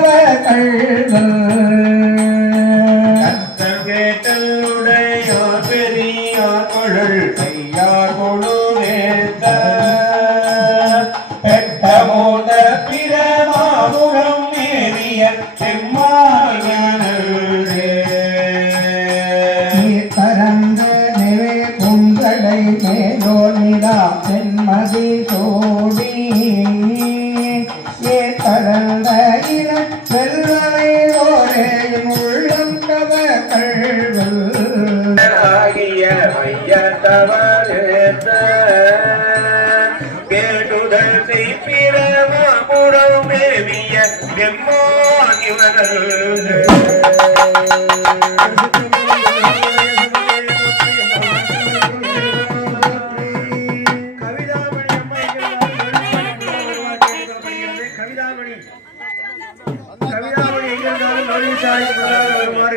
தவ கள்வன் கத்தர் கேட்டலுடையார் பெரியார் கொழல் கையார் கொழுவேத்த பெட்டமோத பிரமாபுரம் மேறிய செம்மாயனே பரந்த நிறை குந்தடை மேலோ நிலா தென்மதி சோடி ஏ பரந்த இன செல்வரையோரே உள்ளம் தவ கள்வல் ஆகிய மையத்தவரேத்த கேட்டுதல் செய்பிரமாபுரம் மேவிய செம்மாயனே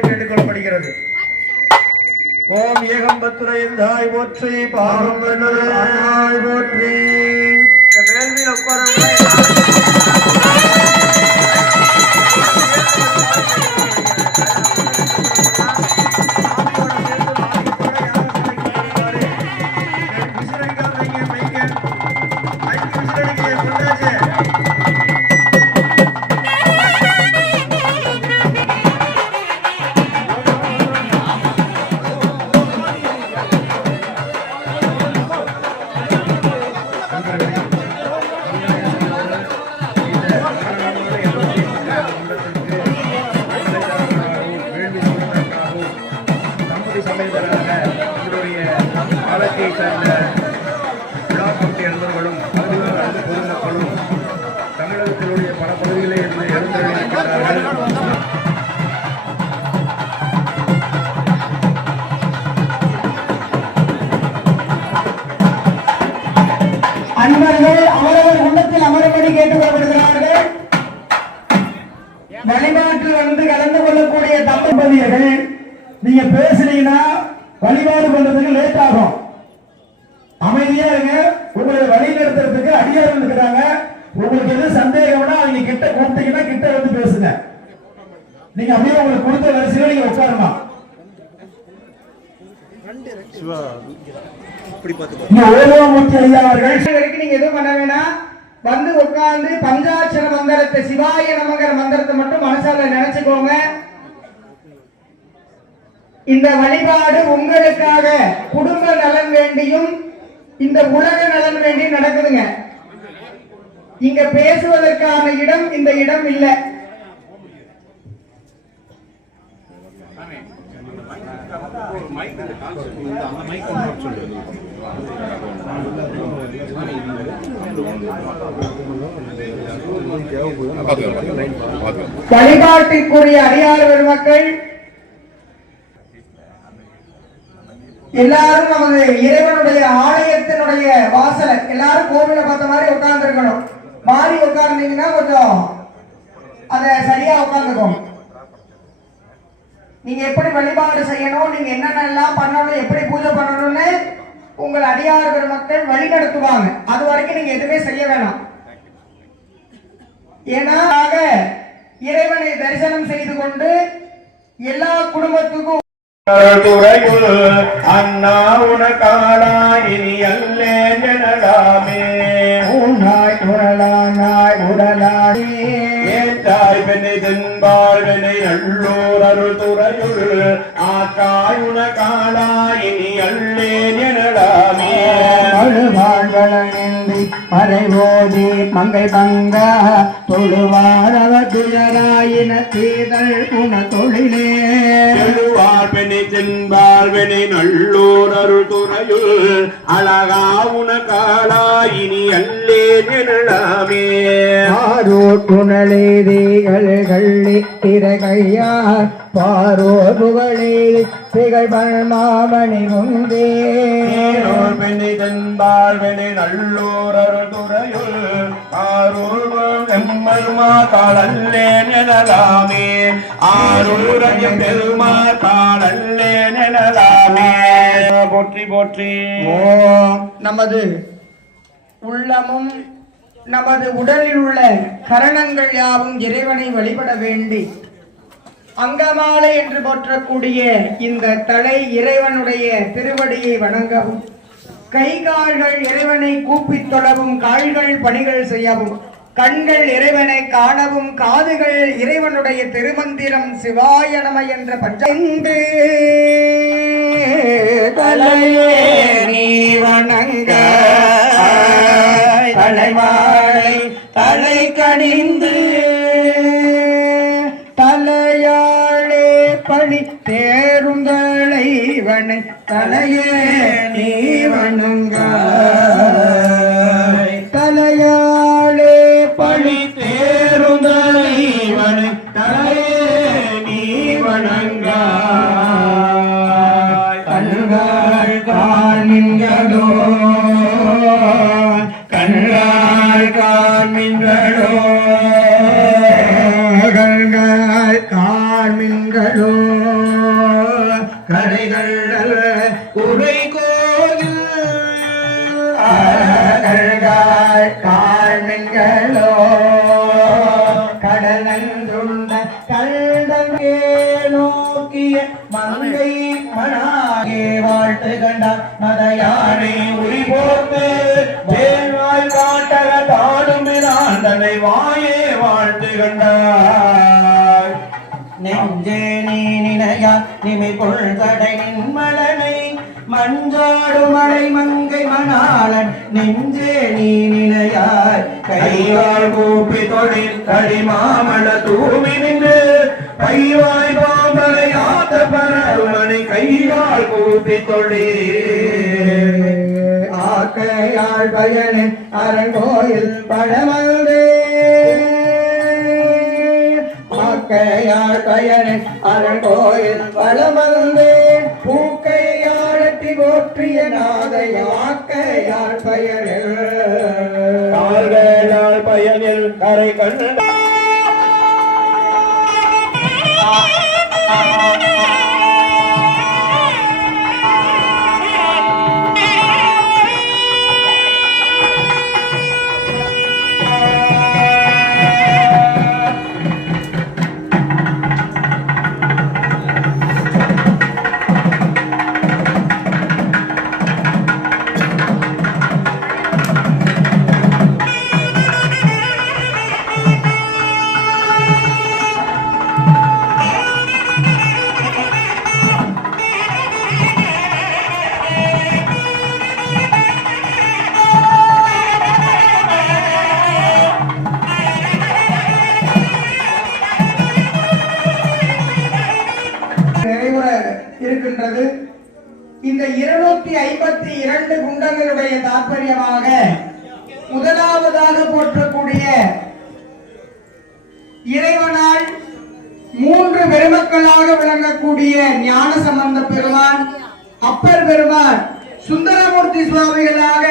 கேட்டுக்கொள்ளப்படுகிறது. ஓம் ஏகம்பத்துரையில் தாய் போற்றி பாகம் போற்றி. இந்த வேள்வியில் உட்கார தமிழகத்தினுடைய பல பகுதிகளில் இருந்து எழுந்திருக்கிறார்கள். அன்பர்கள் அவரவர் உள்ளத்தில் அமரும்படி கேட்டுக்கொள்ளப்படுகிறார்கள். வழிபாட்டில் வந்து கலந்து கொள்ளக்கூடிய தம்பதியர்கள் நீங்க பேசுனீங்கன்னா வழிபாடு பண்றதுக்கு லேட் ஆகும். அமைதியா இருங்க. உங்களை வழி நடத்துறதுக்கு அடியார்கள் இருக்கிறாங்க. உங்களுக்கு எது சந்தேகம்னா அவங்க கிட்ட கூப்பிட்டீங்கன்னா கிட்ட வந்து பேசுங்க. நீங்க அப்படியே உங்களுக்கு கொடுத்த வரிசையில நீங்க உட்காரலாம். ஓதுவாமூர்த்தி ஐயா அவர்கள் நீங்க எதுவும் பண்ண வேணாம். வந்து உட்கார்ந்து பஞ்சாட்சர மந்திரத்தை சிவாய நமங்கிற மந்திரத்தை மட்டும் மனசால நினைச்சுக்கோங்க. இந்த வழிபாடு உங்களுக்காக குடும்ப நலன் வேண்டியும் இந்த உலக நலன் வேண்டியும் நடக்குதுங்க. இங்க பேசுவதற்கான இடம் இந்த இடம் இல்லை. வழிபாட்டிற்குரிய அடியார் பெருமக்கள் எல்லாரும் நமது இறைவனுடைய ஆலயத்தினுடைய வாசல எல்லாரும் கோவில பார்த்த மாதிரி உட்கார்ந்து இருக்கணும். மாறி உட்கார்ந்தீங்கன்னா கொஞ்சம் அத சரியா உட்கார்ந்துக்கோங்க. நீங்க எப்படி வழிபாடு செய்யணும், நீங்க என்னென்னலாம் பண்ணணும், எப்படி பூஜை பண்ணணும்னு உங்கள் அடியார் பெருமக்கள் வழி நடத்துவாங்க. அது வரைக்கும் நீங்க எதுவுமே செய்ய வேணாம். ஏன்னா இறைவனை தரிசனம் செய்து கொண்டு எல்லா குடும்பத்துக்கும் அண்ணா உனக்காலாயினி அல்லே ஜனலாமே உன்னாய் உடலானாய் உடலாடி ஏற்றாய் பெண்ணை தென்பாழ்வனை நல்லோர் அருள் துறையுள் ஆக்காய் உனக்காலாயினி அல்லே ஜனலாமே அழுவாழ்வளி மறைவோதி மங்கை பங்க தொழுவாரவர் துயராயின தீதல் உன தொழிலே எழுவார் பெண்ணை தென்பாழ்வனை நல்லோர் அருள் துறையுள் அழகா உனக்காலாயினி அல்லே ஜனலாமே ஆரோர் புனலேதிகள் கள்ளி திரைகையார் பாரோர் புகழேதி திகழ்பள் மாமணி முந்தே பெண்ணை தென்பாழ்வனை நல்லோர் அருள் துறையுள் ஆரூர் எம்மருமா காலல்லே நெனலாமே ஆரூரைய பெருமா காலல்லே நெனலாமே போற்றி போற்றி. நமது உள்ளமும் நமது உடலில் உள்ள கரணங்கள் யாவும் இறைவனை வழிபட வேண்டி அங்கமாலை என்று போற்றக்கூடிய இந்த தலை இறைவனுடைய திருவடியை வணங்கவும், கை கால்கள் இறைவனை கூப்பித் தொழவும், கால்கள் பணிகள் செய்யவும், கண்கள் இறைவனை காணவும், காதுகள் இறைவனுடைய திருமந்திரம் சிவாய நம என்ற பஞ்சந்து தலையே நீ வணங்க தலைமாலை தலை கணிந்து தலையாளே பழி தேரும் தலைவனை தலையே நீ வணங்க தலையாளே பழி தேரும் தலைவனை தலையே நீ வணங்க கண்கள் காண்களோ கண்கள் காண்களோ கண்கள் காண்களோ கரைகள் உரை கோயில் கண்கள் காண்களோ கடலந்துண்ட கண்டங்கே நோக்கிய மங்கை மனாகே வாழ்த்து கண்டார் மதையானை உரி போர்த்து வேல்வாய் காட்டக தாடும் தன்னை வாயே வாழ்த்து கண்டார் நெஞ்சே நீ நினையா நிமை பொழுதடை நின்மலனை மஞ்சாடு மலை மங்கை மணாளன் நெஞ்சே நீ நினையாய் கையால் கூப்பி தொழில் களிமாமல தூவி நின்று பைவாய் பாம்பரை ஆத்த பரமனை கையால் கூப்பி தொழில் ஆக்கையாள் பயனின் அரங்கோயில் பழமல்தே ஆக்கையாள் பயனின் அரங்கோயில் பழமல்தே பூக்கையாழட்டி போற்றிய நாதை ஆக்கையாள் பயனில் கால்களால் பயனில் கரை கண்ட இருக்கின்றது. இந்த 252 குண்டங்களுடைய தாற்பயமாக முதலாவதாக போற்றக்கூடிய இறைவனால் 3 பெருமக்களாக விளங்கக்கூடிய ஞான சம்பந்த பெருமான், அப்பர் பெருமான், சுந்தரமூர்த்தி சுவாமிகளாக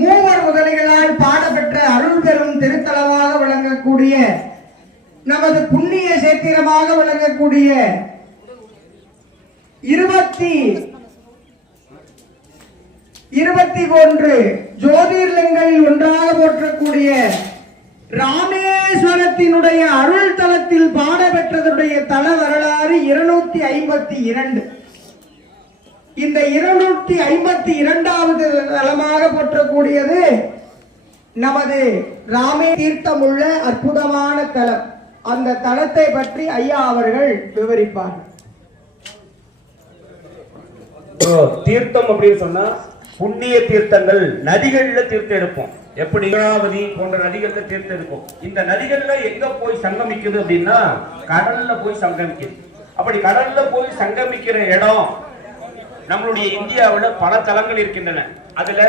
மூவர் முதலிகளால் பாடப்பெற்ற அருள் பெறும் திருத்தலமாக விளங்கக்கூடிய நமது புண்ணிய சேத்திரமாக விளங்கக்கூடிய 21 ஜோதிர்லிங்கங்களில் ஒன்றாக போற்றக்கூடிய ராமேஸ்வரத்தினுடைய அருள் தலத்தில் பாடப்பெற்றதுடைய தல வரலாறு 252. இந்த 252வது தலமாக போற்றக்கூடியது நமது ராமே தீர்த்தமுள்ள அற்புதமான தலம். அந்த தலத்தை பற்றி ஐயா அவர்கள் விவரிப்பார்கள். தீர்த்தம் அப்படின்னு சொன்னா புண்ணிய தீர்த்தங்கள், நதிகள்ல தீர்த்தம் எடுப்போம். எப்படி கங்காவதி போன்ற நதிகள்ல தீர்த்தம் எடுப்போம். இந்த நதிகள்ல எங்க போய் சங்கமிக்குது அப்படின்னா கடல்ல போய் சங்கமிக்குது. அப்படி கடல்ல போய் சங்கமிக்கிற இடம் நம்மளுடைய இந்தியாவுல பல தலங்கள் இருக்கின்றன. அதுல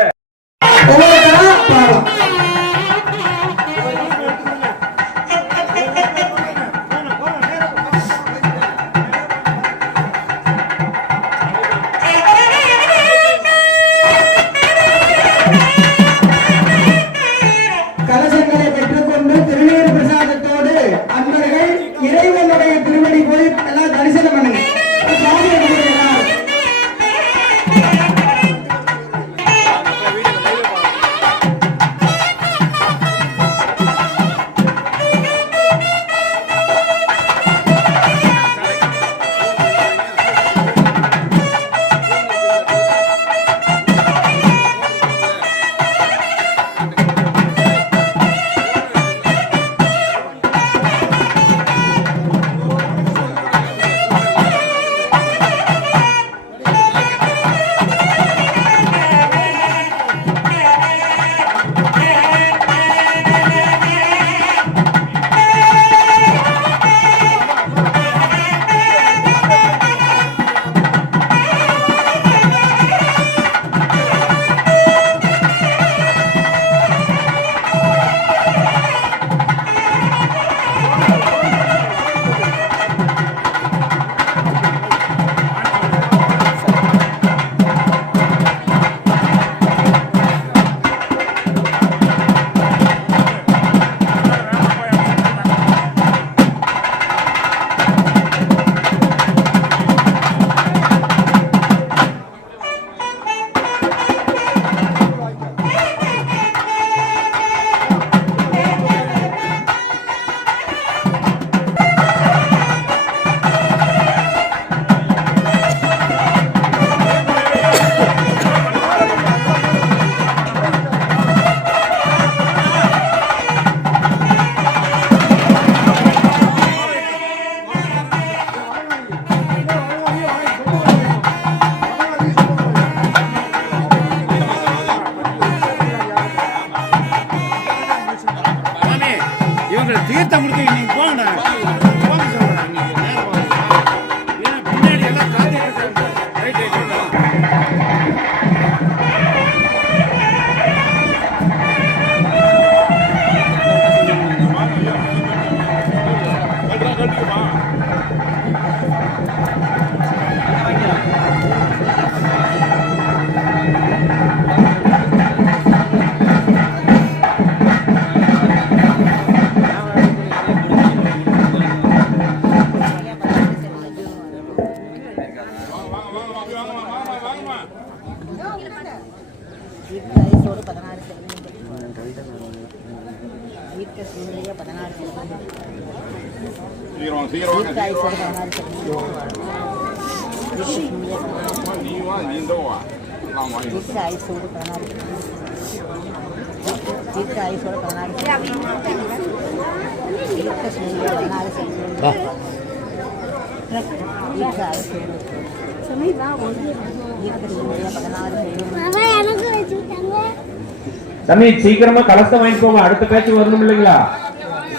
தம்பி சீக்கிரமா கலசம் வாங்கிட்டு போங்க, அடுத்த பேச்சு வரணும் இல்லைங்களா?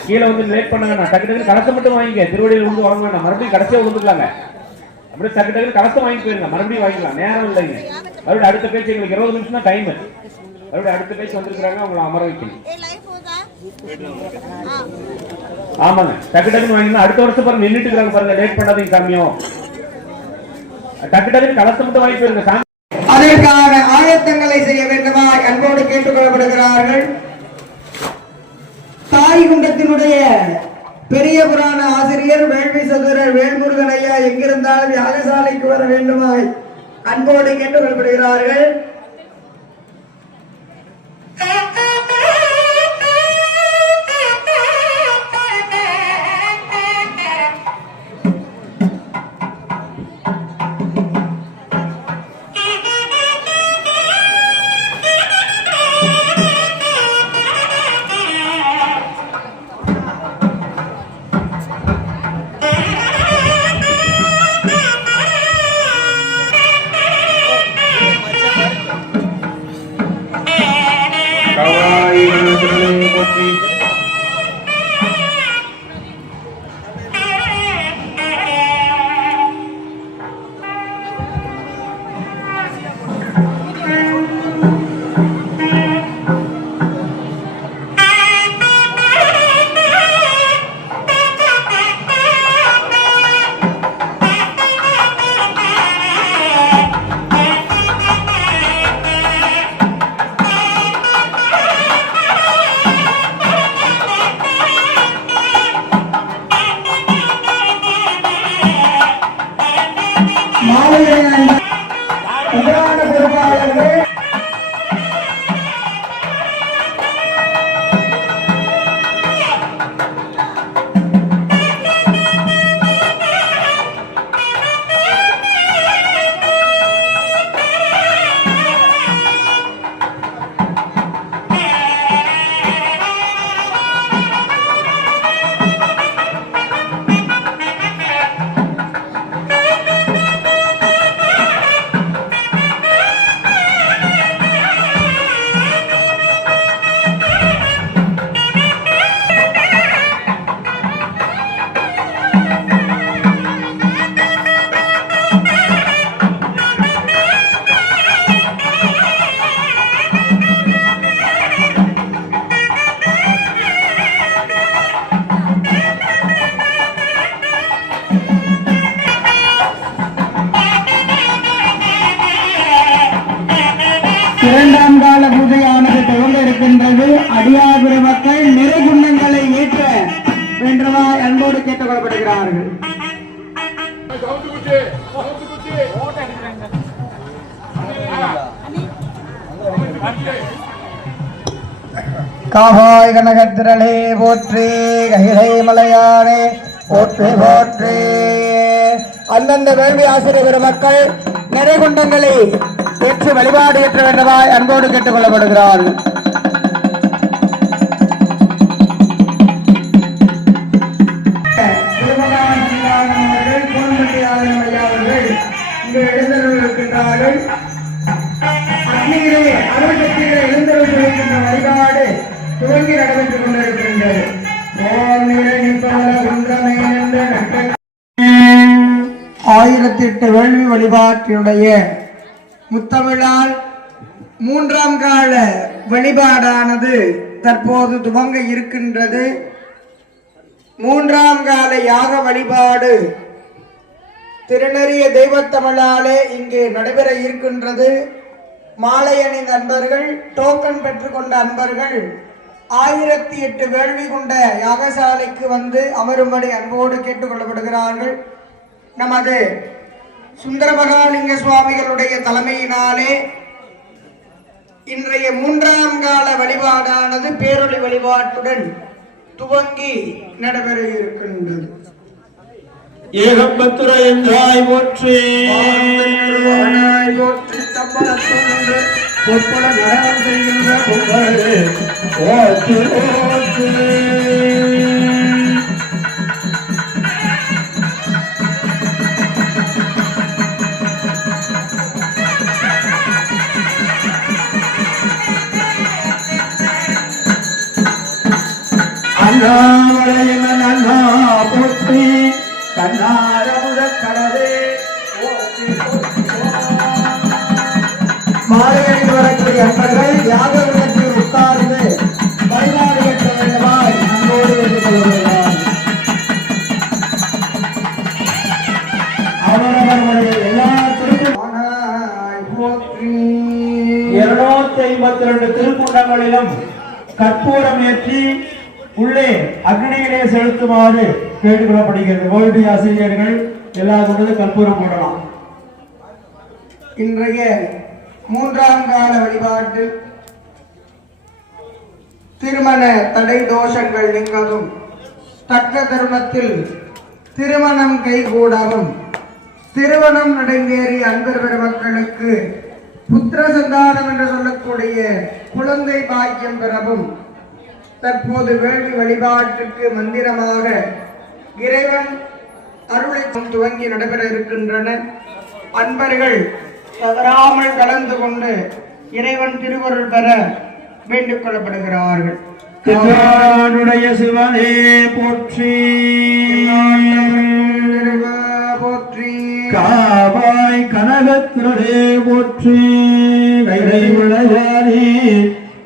கீழே வந்து லேட் பண்ண வேணாம், டக்கு டக்கு கலசம் மட்டும் வாங்கிக்க. திருவடியில் வந்து வாங்க வேண்டாம், மறுபடியும் கடைசியா வந்துக்கலாங்க. அப்படியே டக்கு டக்கு கலசம் வாங்கி போயிருங்க, மறுபடியும் வாங்கிக்கலாம், நேரம் இல்லைங்க. மறுபடியும் அடுத்த பேச்சு எங்களுக்கு 20 நிமிஷம் தான் டைம். மறுபடியும் அடுத்த பேச்சு வந்திருக்கிறாங்க, அவங்களை அமர வைக்கணும். ஆமாங்க, டக்கு டக்குன்னு வாங்கினா அடுத்த வருஷம் பாருங்க நின்றுட்டு இருக்காங்க பாருங்க, லேட் பண்ணாதீங்க சாமியும். டக்கு டக்குன்னு கலசம் மட்டும் வாங்கி போயிருங்க சாமி. அதற்கான ஆயத்தங்களை செய்ய வேண்டுமா அன்போடு கேட்டுக்கொள்ளப்படுகிறார்கள். தாய்குண்டத்தினுடைய பெரிய புராண ஆசிரியர் வேள்வி சதுரர் வேல்முருகன் ஐயா எங்கிருந்தாலும் யாகசாலைக்கு வர வேண்டுமாய் அன்போடு கேட்டுக்கொள்ளப்படுகிறார்கள். இரண்டாம் கால பூஜையானது துவங்க இருக்கின்றது. அடியாபுர மக்கள் நிறைகுண்ணங்களை ஏற்ற வேண்டுமா அன்போடு கேட்டுக் கொள்ளப்படுகிறார்கள். காவாய் கனகத்திரளே போற்றி, கைலை மலையானே போற்றி போற்றி. அந்தந்த வேள்வி ஆசிரியர் மக்கள் நிறைகுண்டங்களை ஏற்று வழிபாடு ஏற்ற வேண்டதாய் அன்போடு கேட்டுக் கொள்ளப்படுகிறார்கள். இங்கு எழுந்திருக்கின்றார்கள். அக்னியிலே அருள்சக்தியிலே எழுந்திருக்கின்ற வழிபாடு துவங்கி நடைபெற்றுக் கொண்டிருக்கின்றது. 1008 வேள்வி வழிபாட்டினுடைய முத்தமிழால் 3ஆம் கால வழிபாடானது தற்போது துவங்க இருக்கின்றது. 3ஆம் கால யாக வழிபாடு திருநெறிய தெய்வத்தமிழாலே இங்கே நடைபெற இருக்கின்றது. மாலை அணிந்த அன்பர்கள், டோக்கன் பெற்றுக்கொண்ட அன்பர்கள் 1008 வேள்வி கொண்ட யாகசாலைக்கு வந்து அமரும்படி அன்போடு கேட்டுக் கொள்ளப்படுகிறார்கள். நமது சுந்தரமகாலிங்க சுவாமிகளுடைய தலைமையினாலே இன்றைய 3ஆம் கால வழிபாடானது பேரொளி வழிபாட்டுடன் துவங்கி நடைபெற இருக்கின்றது. ஏகம்பத்துர என்றாய் போற்றி போற்றி தம்பரத்துன்று பொற்பட நடனம் செய்கின்ற புகழே போற்றி போற்றி. அண்ணாமலையின் அண்ணா போற்றி கண்ணாரமுத கடலே மாலையடித்து வரக்கூடிய அன்பர்கள் யாக விடத்தில் உட்கார்ந்து வழிபாடு கட்ட வேண்டுமாய் அன்போடு கேட்டுக்கொள்கிறார். அவரவர்களுடைய எல்லா போற்றி 252 திருக்குண்டங்களிலும் கற்பூரம் ஏற்றி உள்ளே அக்னியிலே செலுத்துமாறு கேட்டுக்கொள்ளப்படுகிறது. வேள்வி ஆசிரியர்கள் எல்லா கொண்டு கற்பூரம் போடலாம். இன்றைய 3ஆம் கால வழிபாட்டில் திருமண தடை தோஷங்கள் நீங்கவும் தக்க தருணத்தில் திருமணம் கைகூடவும் திருமணம் நடந்தேறிய அன்பர் பெருமக்களுக்கு புத்திர சந்தானம் என்று சொல்லக்கூடிய குழந்தை பாக்கியம் பெறவும் தற்போது வேள்வி வழிபாட்டுக்கு மந்திரமாக இறைவன் அருளை துவங்கி நடைபெற இருக்கின்றன. அன்பர்கள் தவறாமல் கலந்து கொண்டு இறைவன் திருவருள் பெற வேண்டிக் கொள்ளப்படுகிறார்கள். சிவனே போற்றி போற்றி காவாய் கனகத்திரே போற்றி கைலை உலகாரி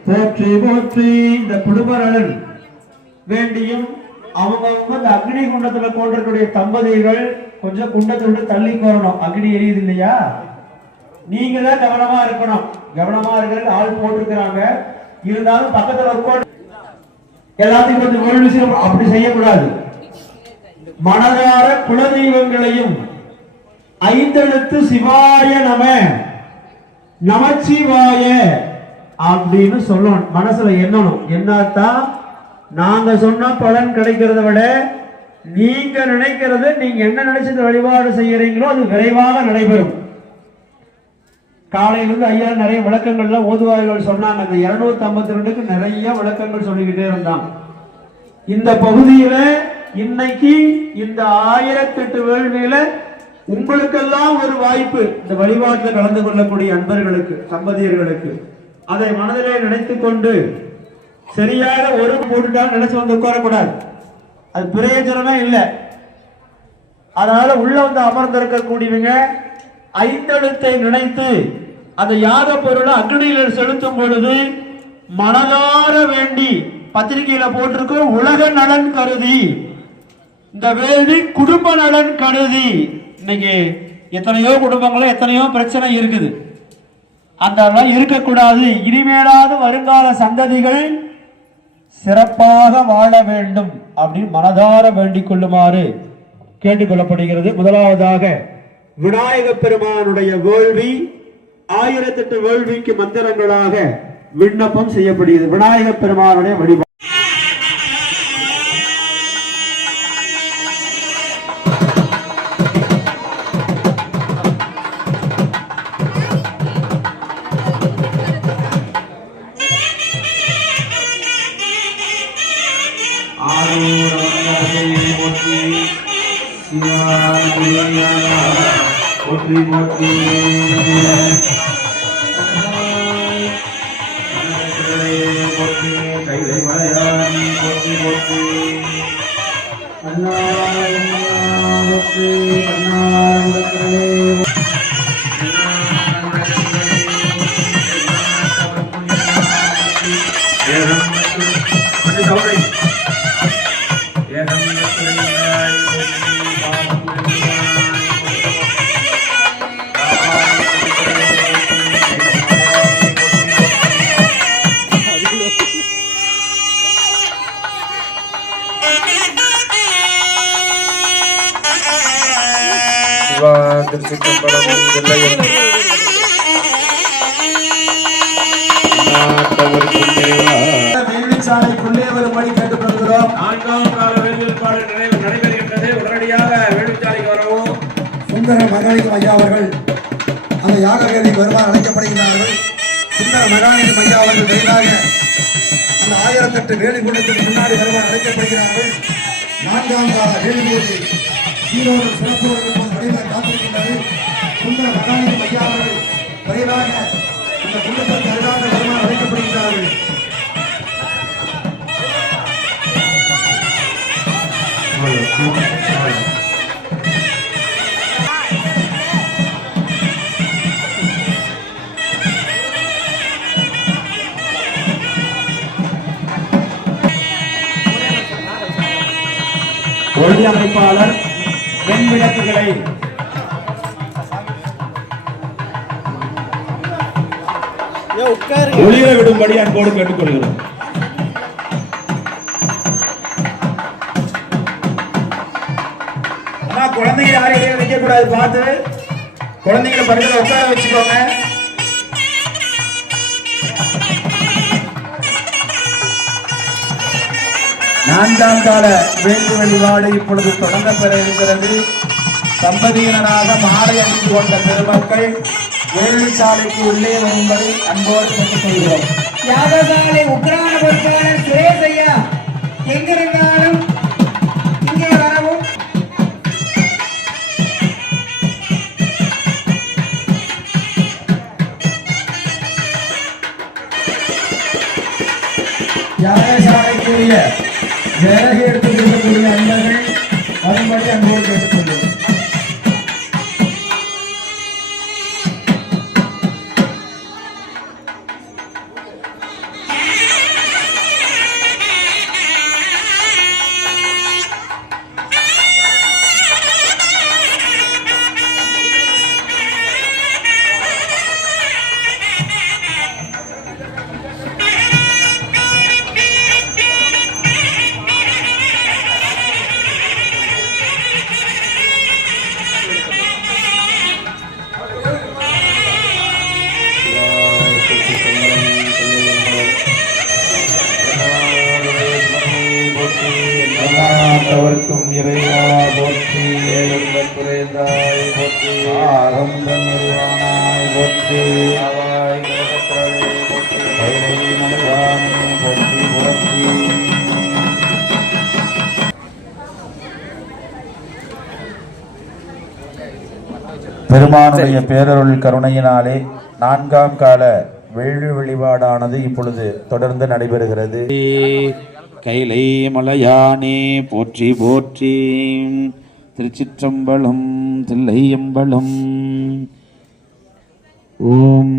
போற்றி போற்றி. இந்த குடும்பநலன் வேண்டியும் அவங்க இந்த அக்னி குண்டத்துல போன்றக்கூடிய தம்பதிகள் கொஞ்சம் குண்டத்தை விட்டு தள்ளி போறணும். அக்னி எரியுது இல்லையா, நீங்க தான் கவனமா இருக்கணும். கவனமா இருக்கிறது ஆள் போட்டிருக்கிறாங்க, இருந்தாலும் பக்கத்துல உட்காந்து எல்லாத்தையும் கொஞ்சம் ஒரு விஷயம் அப்படி செய்யக்கூடாது. மனதார குலதெய்வங்களையும் 5 எழுத்து சிவாய நம நமச்சிவாய அப்படின்னு சொல்லணும். மனசுல எண்ணணும். என்னத்தான் நாங்க சொன்ன பலன் கிடைக்கிறத விட நீங்க நினைக்கிறது, நீங்க என்ன நினைச்சது வழிபாடு செய்யறீங்களோ அது விரைவாக நடைபெறும். காலையிலிருந்து ஐயா நிறைய விளக்கங்கள்ல ஓதுவார்கள் சொன்னாங்க. அந்த 252க்கு நிறைய விளக்கங்கள் சொல்லிக்கிட்டே இருந்தாங்க. இந்த பகுதியில இன்னைக்கு இந்த 1008 வேள்வியில உங்களுக்கெல்லாம் ஒரு வாய்ப்பு. இந்த வழிபாட்டில் கலந்து கொள்ளக்கூடிய அன்பர்களுக்கு, தம்பதியர்களுக்கு அதை மனதிலே நினைத்துக் கொண்டு சரியாக ஒரு போட்டுட்டால் நினைச்சு வந்து உட்காரக்கூடாது. அது பிரயோஜனமே இல்லை. அதனால உள்ள வந்து அமர்ந்திருக்கக்கூடியவங்க 5 எழுத்தை நினைத்து அந்த யாக பொருளை அக்னியில் செலுத்தும் பொழுது மனதார வேண்டி பத்திரிகையில போட்டிருக்கோம், உலக நலன் கருதி இந்த வேள்வி குடும்ப நலன் கருதி. இன்னைக்கு எத்தனையோ குடும்பங்களும் எத்தனையோ பிரச்சனை இருக்குது. அந்த இருக்கக்கூடாது. இனிமேலாவது வருங்கால சந்ததிகள் சிறப்பாக வாழ வேண்டும் அப்படின்னு மனதார வேண்டிக் கொள்ளுமாறு கேட்டுக்கொள்ளப்படுகிறது. முதலாவதாக விநாயக பெருமானுடைய வேள்வி 1008 வேள்விக்கு மந்திரங்களாக விண்ணப்பம் செய்யப்படுகிறது. விநாயக பெருமானுடைய வழிபாடு. போற்றி போற்றி போற்றி கைலை மலையானி போற்றி போற்றி போற்றி வேள்விச்சாலைக்குள்ளே வரும்படி கேட்டுக்கொள்கிறோம். 4ஆம் கால வேள்விப்பாடு நடைபெறுகின்றது. உடனடியாக வேள்விச்சாலை சுந்தர மகாலிங்கம் ஐயா அவர்கள் அந்த யாக வேலைக்கு வருமாறு அழைக்கப்படுகிறார்கள். சுந்தர மகாலிங்கம் ஐயா அவர்கள் விரைவாக அந்த 1008 வேலி குண்டத்துக்கு முன்னாடி வருமாறு அழைக்கப்படுகிறார்கள். 4ஆம் கால வேலி பூஜை சீரோடு சிறப்பு விரைவாக காத்திருக்கின்றது. சுந்தர மகாலிங்கம் ஐயா அவர்கள் விரைவாக இந்த குண்டத்திற்கு அருகாக வருமாறு அழைக்கப்படுகிறார்கள். ஒளி அமைப்பாளர் வெண் விளக்குகளை ஒளிர விடும்படி அன்போடு கேட்டுக்கொள்கிறோம். குழந்தைங்க யாரையும் வைக்க கூடாது, பார்த்து குழந்தைங்களை பக்கத்துல உட்கார வச்சுக்கோங்க. நான்காம் கால வேள்வி வழிபாடு இப்பொழுது தொடங்க பெற இருக்கிறது. தம்பதியினராக மாலை அணிந்து கொண்ட பெருமக்கள் வேள்வி சாலைக்கு உள்ளே வரும்படி அன்போடு கேட்டுக்கொள்கிறோம். யாகசாலை உக்ரான பொறுப்பாளர் சுரேஷ் ஐயா எங்கிருந்தாலும் இங்கே வரவும். யாகசாலைக்குரிய விறகு எடுத்துக் கொள்ளக்கூடிய அன்பர்கள் வரும்படி அன்போடு கேட்டுக்கொள்கிறோம். அவர்க்கும் இறைவா போற்றி, குறைந்தாய் போற்றி, ஆரம்ப நிறுவனாய் போற்றி, போற்றி போற்றி. பெருமானுடைய பேரருள் கருணையினாலே 4ஆம் கால வேள்வி வழிபாடானது இப்பொழுது தொடர்ந்து நடைபெறுகிறது. கைலை மலையானே போற்றி போற்றி. திருச்சிற்றம்பலம் தில்லையம்பலம். ஓம்